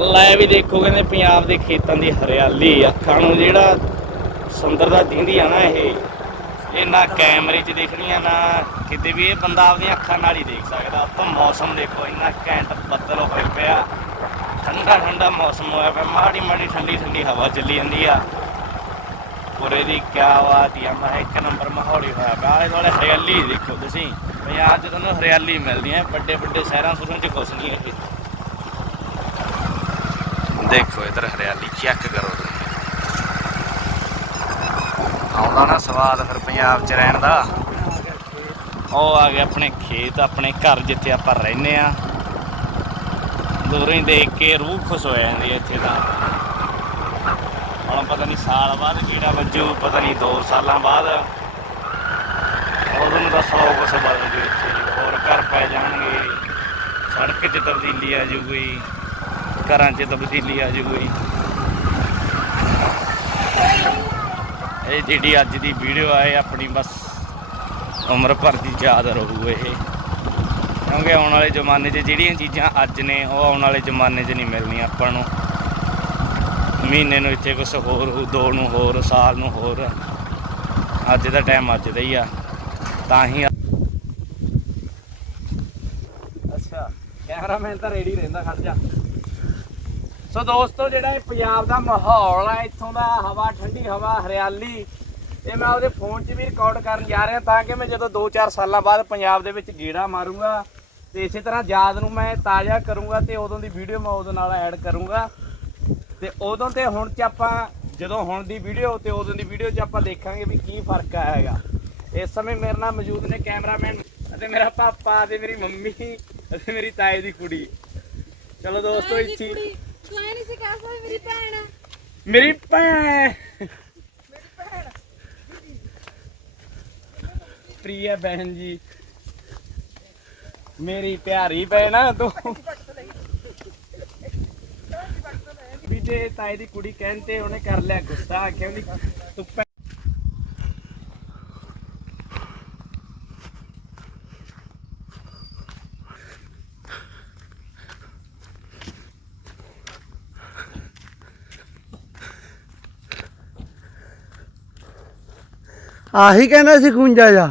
ਲੈ ਵੀ ਦੇਖੋ, ਕਹਿੰਦੇ ਪੰਜਾਬ ਦੇ ਖੇਤਾਂ ਦੀ ਹਰਿਆਲੀ, ਅੱਖਾਂ ਨੂੰ ਜਿਹੜਾ ਸੁੰਦਰਤਾ ਦਿੰਦੀ ਆ ਨਾ ਇਹ ਇਹ ਨਾ ਕੈਮਰੇ 'ਚ ਦੇਖਣੀ ਆ, ਨਾ ਕਿਤੇ ਵੀ ਇਹ ਬੰਦਾ ਆਪਣੀਆਂ ਅੱਖਾਂ ਨਾਲ ਹੀ ਦੇਖ ਸਕਦਾ। ਆਪਾਂ ਮੌਸਮ ਦੇਖੋ, ਇੰਨਾ ਘੈਂਟ ਬੱਦਲ ਹੋਇਆ ਪਿਆ ਠੰਡਾ ਠੰਡਾ ਮੌਸਮ ਹੋਇਆ ਪਿਆ, ਮਾੜੀ ਮਾੜੀ, ਠੰਡੀ ਠੰਡੀ ਹਵਾ ਚੱਲੀ ਜਾਂਦੀ ਆ। ਪੂਰੇ ਦੀ ਕਿਆ ਬਾਤ ਆ, ਮੈਂ ਇੱਕ ਨੰਬਰ ਮਾਹੌਲੀ ਹੋਇਆ ਪਿਆ। ਆਲੇ ਦੁਆਲੇ ਹਰਿਆਲੀ ਦੇਖੋ ਤੁਸੀਂ। ਪੰਜਾਬ 'ਚ ਤੁਹਾਨੂੰ ਹਰਿਆਲੀ ਮਿਲਦੀ ਹੈ ਵੱਡੇ ਵੱਡੇ ਸ਼ਹਿਰਾਂ ਸ਼ੁਰੂ 'ਚ ਕੁਛ ਨਹੀਂ। ਹੈ ਦੇਖੋ, ਇਧਰ ਹਰਿਆਲੀ ਚੈੱਕ ਕਰੋ ਤੁਸੀਂ। ਆਉਂਦਾ ਨਾ ਸਵਾਦ ਫਿਰ ਪੰਜਾਬ 'ਚ ਰਹਿਣ ਦਾ। ਉਹ ਆ ਗਏ ਆਪਣੇ ਖੇਤ, ਆਪਣੇ ਘਰ ਜਿੱਥੇ ਆਪਾਂ ਰਹਿੰਦੇ ਆ ਦੂਰੋਂ ਹੀ ਦੇਖ ਕੇ ਰੂਹ ਖੁਸ਼ ਹੋ ਜਾਂਦੀ ਇੱਥੇ ਦਾ ਹੁਣ ਪਤਾ ਨਹੀਂ ਸਾਲ ਬਾਅਦ ਕਿਹੜਾ ਵੱਜੂ, ਪਤਾ ਨਹੀਂ 2 ਸਾਲਾਂ ਬਾਅਦ। ਉਦੋਂ ਨੂੰ ਸੌ ਕੁਛ ਬਦਲ ਜੂ ਇੱਥੇ। ਹੋਰ ਘਰ ਪੈ ਜਾਣਗੇ। ਸੜਕ 'ਚ ਤਬਦੀਲੀ ਆ ਜੂਗੀ ਘਰਾਂ 'ਚ ਤਬਦੀਲੀ ਆ ਜੂਗੀ ਇਹ ਜਿਹੜੀ ਅੱਜ ਦੀ ਵੀਡੀਓ ਆ, ਇਹ ਆਪਣੀ ਬਸ ਉਮਰ ਭਰ ਦੀ ਯਾਦ ਰਹੂ ਇਹ। ਕਿਉਂਕਿ ਆਉਣ ਵਾਲੇ ਜ਼ਮਾਨੇ 'ਚ ਜਿਹੜੀਆਂ ਚੀਜ਼ਾਂ ਅੱਜ ਨੇ, ਉਹ ਆਉਣ ਵਾਲੇ ਜ਼ਮਾਨੇ 'ਚ ਨਹੀਂ ਮਿਲਣੀਆਂ ਆਪਾਂ ਨੂੰ। ਮਹੀਨੇ ਨੂੰ ਇੱਥੇ ਕੁਛ ਹੋਰ ਹੋ ਦੋ ਨੂੰ ਹੋਰ, ਸਾਲ ਨੂੰ ਹੋਰ। ਅੱਜ ਦਾ ਟਾਈਮ ਅੱਜ ਦਾ ਹੀ ਆ। ਤਾਂ ਹੀ ਅੱਛਾ, ਕੈਮਰਾਮੈਨ ਤਾਂ ਰੈਡੀ ਰਹਿੰਦਾ, ਖੜ ਜਾ। ਸੋ ਦੋਸਤੋ ਜਿਹੜਾ ਇਹ ਪੰਜਾਬ ਦਾ ਮਾਹੌਲ ਆ ਇੱਥੋਂ ਦਾ ਹਵਾ ਠੰਡੀ ਹਵਾ ਹਰਿਆਲੀ ਇਹ ਮੈਂ ਉਹਦੇ ਫੋਨ 'ਚ ਵੀ ਰਿਕਾਰਡ ਕਰਨ ਜਾ ਰਿਹਾ ਤਾਂ ਕਿ ਮੈਂ ਜਦੋਂ 2-4 ਸਾਲਾਂ ਬਾਅਦ ਪੰਜਾਬ ਦੇ ਵਿੱਚ ਗੇੜਾ ਮਾਰੂੰਗਾ ਤੇ ਇਸੇ ਤਰ੍ਹਾਂ ਯਾਦ ਨੂੰ ਮੈਂ ਤਾਜ਼ਾ ਕਰੂੰਗਾ ਤੇ ਉਦੋਂ ਦੀ ਵੀਡੀਓ ਮੈਂ ਉਦੋਂ ਨਾਲ ਐਡ ਕਰੂੰਗਾ। ਤੇ ਉਦੋਂ ਤੇ ਹੁਣ 'ਚ ਆਪਾਂ ਜਦੋਂ ਹੁਣ ਦੀ ਵੀਡੀਓ ਤੇ ਉਦੋਂ ਦੀ ਵੀਡੀਓ 'ਚ ਆਪਾਂ ਦੇਖਾਂਗੇ ਵੀ ਕੀ ਫ਼ਰਕ ਆਇਆ ਹੈਗਾ। ਇਸ ਸਮੇਂ ਮੇਰੇ ਨਾਲ ਮੌਜੂਦ ਨੇ ਕੈਮਰਾਮੈਨ ਅਤੇ ਮੇਰਾ ਪਾਪਾ ਤੇ ਮੇਰੀ ਮੰਮੀ ਅਤੇ ਮੇਰੀ ਤਾਏ ਦੀ ਕੁੜੀ। ਚਲੋ ਦੋਸਤੋ ਇੱਥੇ ਤੂੰ ਐ ਨਹੀਂ ਸੀ ਕਹਿ ਸਕਦੀ, ਮੇਰੀ ਭੈਣ ਆ। ਮੇਰੀ ਭੈਣ। ਪ੍ਰਿਆ ਬਹਿਨ ਜੀ। ਮੇਰੀ ਪਿਆਰੀ ਭੈਣ ਤੂੰ। ਵਿਜੇ ਤਾਏ ਦੀ ਕੁੜੀ ਕਹਿੰਦੇ ਉਹਨੇ ਕਰ ਲਿਆ ਗੁੱਸਾ, ਆਖਿਆ ਉਹਦੀ ਤੂੰ ਭੈ- ਆਹੀ ਕਹਿੰਦਾ ਸੀ ਖੁੰਜਾ ਜਾ।